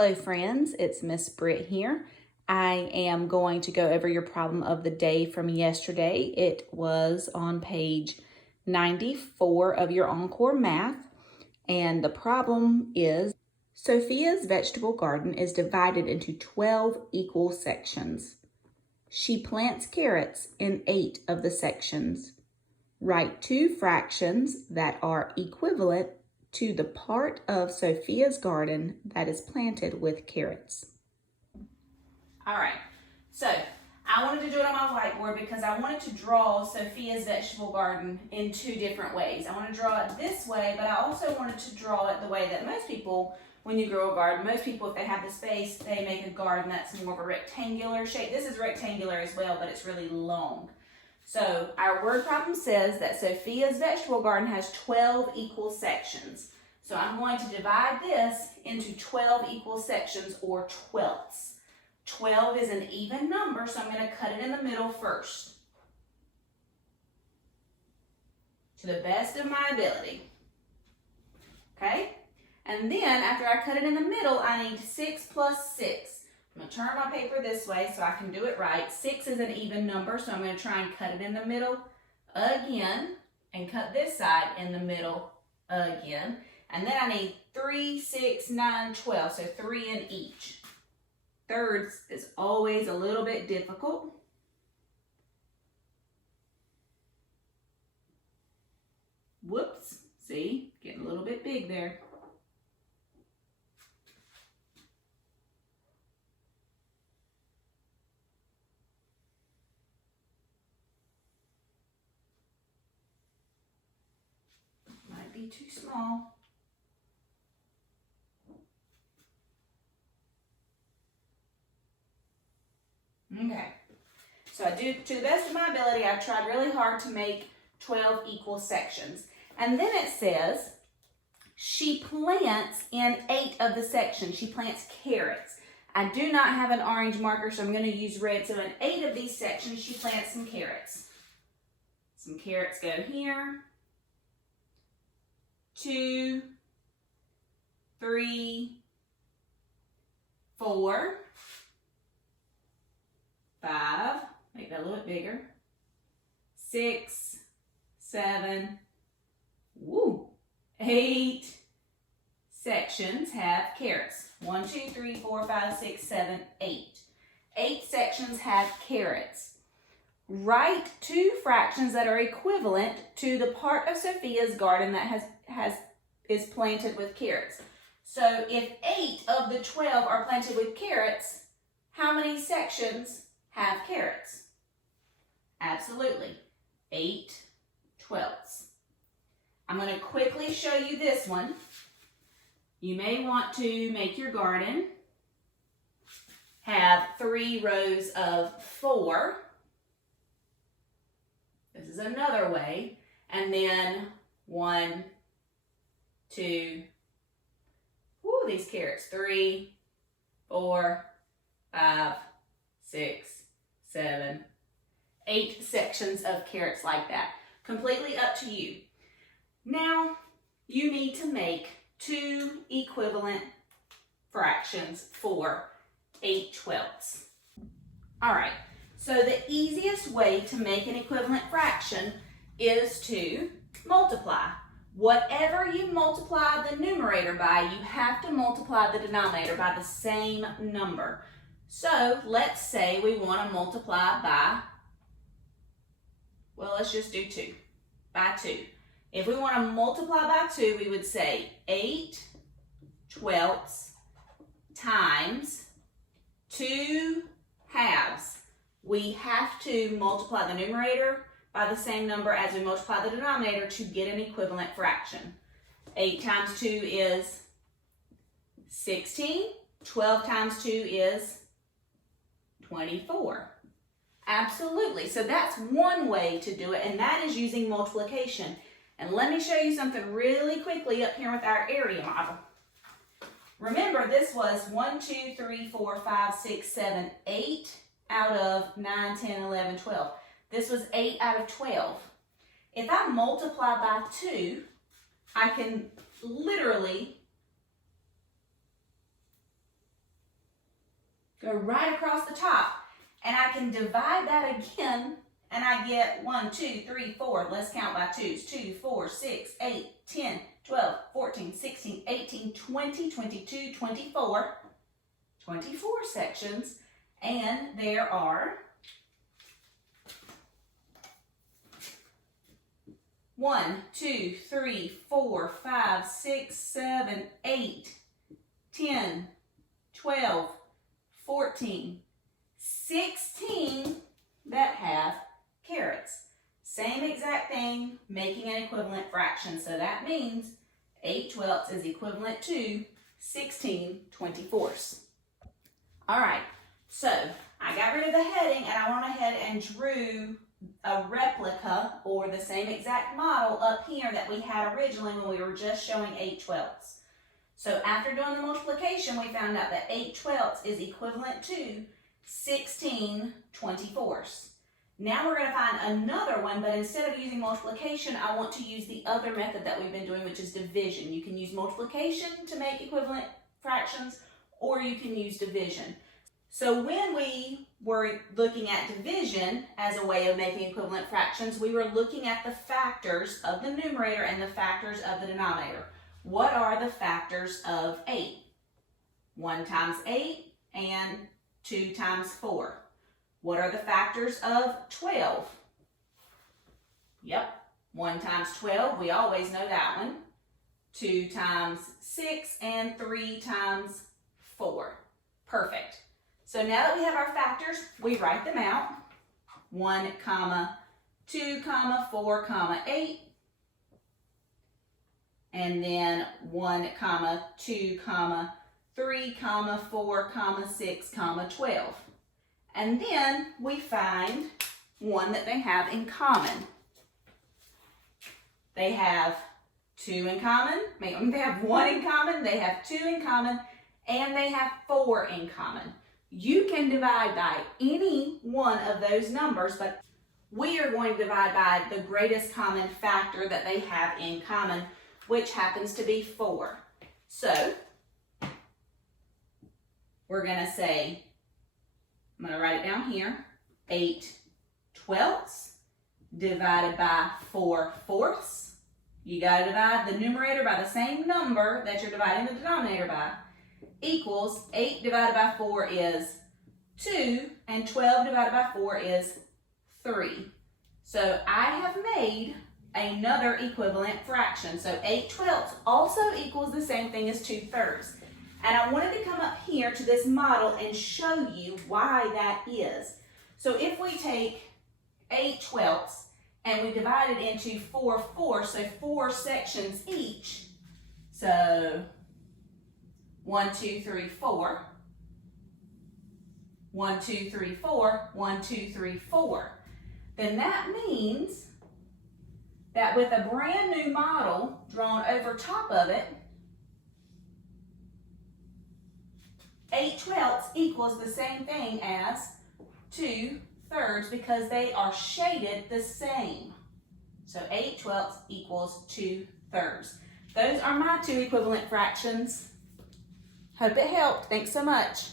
Hello friends, it's Miss Britt here. I am going to go over your problem of the day from yesterday. It was on page 94 of your Encore Math, and the problem is Sophia's vegetable garden is divided into 12 equal sections. She plants carrots in 8 of the sections. Write 2 fractions that are equivalent to the part of Sophia's garden that is planted with carrots. All right, so I wanted to do it on my whiteboard because I wanted to draw Sophia's vegetable garden in 2 different ways. I want to draw it this way, but I also wanted to draw it the way that most people, when you grow a garden, most people, if they have the space, they make a garden that's more of a rectangular shape. This is rectangular as well, but it's really long. So our word problem says that Sophia's vegetable garden has 12 equal sections. So I'm going to divide this into 12 equal sections, or twelfths. 12 is an even number, so I'm going to cut it in the middle first, to the best of my ability. Okay? And then after I cut it in the middle, I need 6 plus 6. I'm going to turn my paper this way so I can do it right. 6 is an even number, so I'm going to try and cut it in the middle again and cut this side in the middle again. And then I need 3, 6, 9, 12, so 3 in each. Thirds is always a little bit difficult. Whoops, see, getting a little bit big there. Too small. Okay, so I do, to the best of my ability, I've tried really hard to make 12 equal sections. And then it says, she plants in 8 of the sections. She plants carrots. I do not have an orange marker, so I'm going to use red. So in 8 of these sections, she plants some carrots. Some carrots go here. 2, 3, 4, 5, make that a little bit bigger, 6, 7, 8 sections have carrots. 1, 2, 3, 4, 5, 6, 7, 8. 8 sections have carrots. Write 2 fractions that are equivalent to the part of Sophia's garden that is planted with carrots. So if 8 of the 12 are planted with carrots, how many sections have carrots? Absolutely, 8 twelfths. I'm going to quickly show you this one. You may want to make your garden have 3 rows of 4. This is another way. And then 1, 2, these carrots, 3, 4, 5, 6, 7, 8 sections of carrots like that. Completely up to you. Now, you need to make 2 equivalent fractions for 8 twelfths. All right, so the easiest way to make an equivalent fraction is to multiply. Whatever you multiply the numerator by, you have to multiply the denominator by the same number. So let's say we want to multiply by, well, let's just do 2, by 2. If we want to multiply by 2, we would say 8 twelfths times 2 halves. We have to multiply the numerator by the same number as we multiply the denominator to get an equivalent fraction. 8 times 2 is 16. 12 times 2 is 24. Absolutely. So that's one way to do it, and that is using multiplication. And let me show you something really quickly up here with our area model. Remember, this was 1, 2, 3, 4, 5, 6, 7, 8 out of 9, 10, 11, 12. This was 8 out of 12. If I multiply by 2, I can literally go right across the top. And I can divide that again, and I get 1, 2, 3, 4. Let's count by twos. 2, 4, 6, 8, 10, 12, 14, 16, 18, 20, 22, 24. 24 sections. And there are 1, 2, 3, 4, 5, 6, 7, 8, 10, 12, 14, 16 that have carets. Same exact thing, making an equivalent fraction. So that means 8/12 is equivalent to 16/24. All right, so I got rid of the heading and I went ahead and drew a replica or the same exact model up here that we had originally when we were just showing 8/12. So after doing the multiplication, we found out that 8/12 is equivalent to 16/24. Now we're going to find another one, but instead of using multiplication, I want to use the other method that we've been doing, which is division. You can use multiplication to make equivalent fractions, or you can use division. So when we were looking at division as a way of making equivalent fractions, we were looking at the factors of the numerator and the factors of the denominator. What are the factors of 8? 1 times 8 and 2 times 4. What are the factors of 12? Yep, 1 times 12, we always know that one. 2 times 6 and 3 times 4. Perfect. So now that we have our factors, we write them out. 1, 2, 4, 8. And then 1, 2, 3, 4, 6, 12. And then we find one that they have in common. They have 2 in common, they have 1 in common, they have 2 in common, and they have 4 in common. You can divide by any one of those numbers, but we are going to divide by the greatest common factor that they have in common, which happens to be 4. So we're going to say, I'm going to write it down here, 8/12 divided by 4/4. You got to divide the numerator by the same number that you're dividing the denominator by, equals 8 divided by 4 is 2, and 12 divided by 4 is 3. So I have made another equivalent fraction. So 8/12 also equals the same thing as 2/3. And I wanted to come up here to this model and show you why that is. So if we take 8/12 and we divide it into 4/4, so 4 sections each. So 1, 2, 3, 4. 1, 2, 3, 4. 1, 2, 3, 4. Then that means that with a brand new model drawn over top of it, 8/12 equals the same thing as 2/3 because they are shaded the same. So 8/12 equals 2/3. Those are my 2 equivalent fractions. Hope it helped. Thanks so much.